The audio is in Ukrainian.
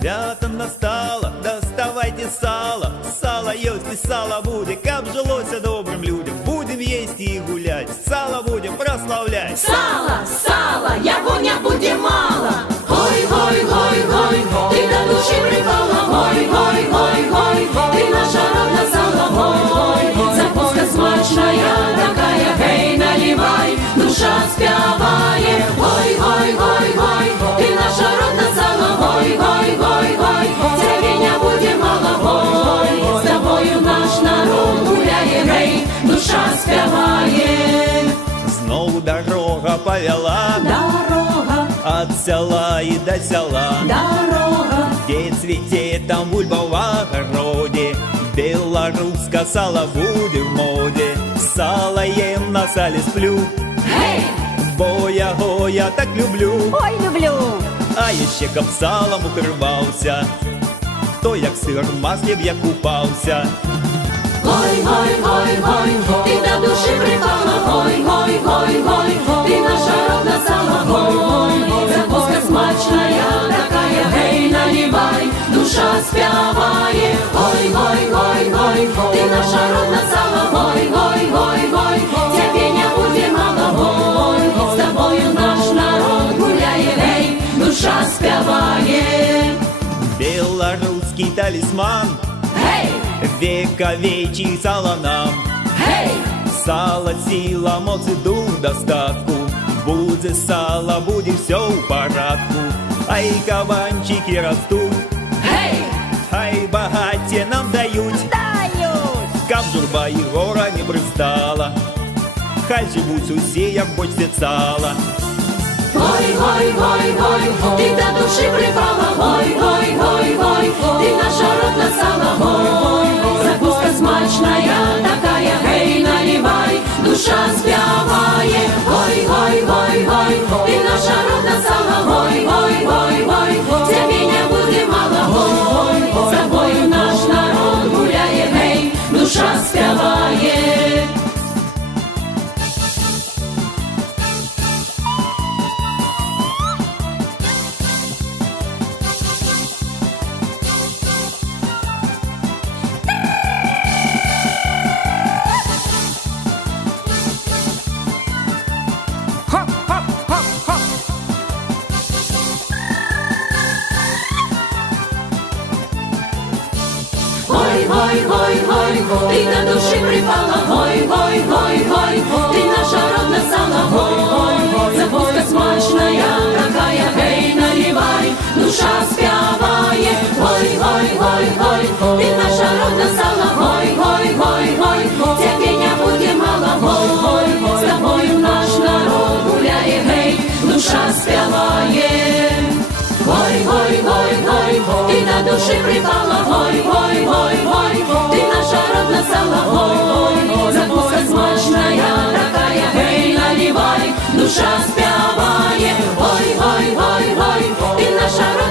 Свято настало, доставайте сало. Сало есть и сало будет, как жилося добрым людям. Будем есть и гулять, сало будем прославлять. Сало, сало, ягоня буде мало. Гой, гой, гой, гой, ти до душі припала. Гой, гой, гой, гой, ти наша родна сало. Гой, гой, закуска смачная, такая, гей, наливай, душа співає. Гой, гой, гой, гой, ти наша родна сало. Гой, гой, гой, гой, цявіння буде мало. Гой, з тобою наш народ гуляє, гей, душа співає. Знову дорога повела, Дорога, от села и до села. дорога, Где цветет там бульба в огороде, белорусское сало будет в моде. Сало ем, на сале сплю, гей, бо я так люблю. ой, люблю. А ще каб салом укривався, то як сир в маслі б я купався. Гой, гой, гой, гой, ти до душі припала. Гой, гой, гой, гой, ти наша родна сало. Гой, закуска смачная, такая, гей, наливай, душа співає. Гой, гой, гой, гой, ти наша родна сало. Гой, гой, гой, гой, цявіння буде мало. Гой, з тобою наш народ гуляє, гей, душа співає. Белорусский талисман, Гей, вековечий сало нам. гей, Сало, сила, моц і дух достатку. Буде сало, буде все в порядку. Ай, кабанчики растут, гей, ай, багаття нам дають. дають. Каб журба і гора не пристала, хай живуть усі, як хочеться сала. Гой, гой, гой, гой, ти до душі припала. Гой, гой, гой, гой, ти наша родна сало. Гой, закуска смачная, такая, гей, наливай, душа співає. Гой, гой, гой, гой, ти наша родна сало. Гой, гой, гой, гой, цявіння буде мало. Гой, з тобою наш народ гуляє, гей, душа співає. Гой, гой, гой, гой, ти до душі припала. Гой, гой, гой, гой, ти наша родна сало. Гой, закуска смачная, такая, гей, наливай, душа співає. Гой, гой, гой, гой, ти наша родна сало. Гой, гой, гой, гой, цявіння буде мало. Гой, з тобою наш народ гуляє, гей, душа співає. Гой, гой, гой, гой, ти до душі припала. Гой, гой, гой, гой, ти наша родна сало. Гой, закуска смачная, такая, гей, наливай, душа співає. Гой, гой, гой, гой, ти наша родна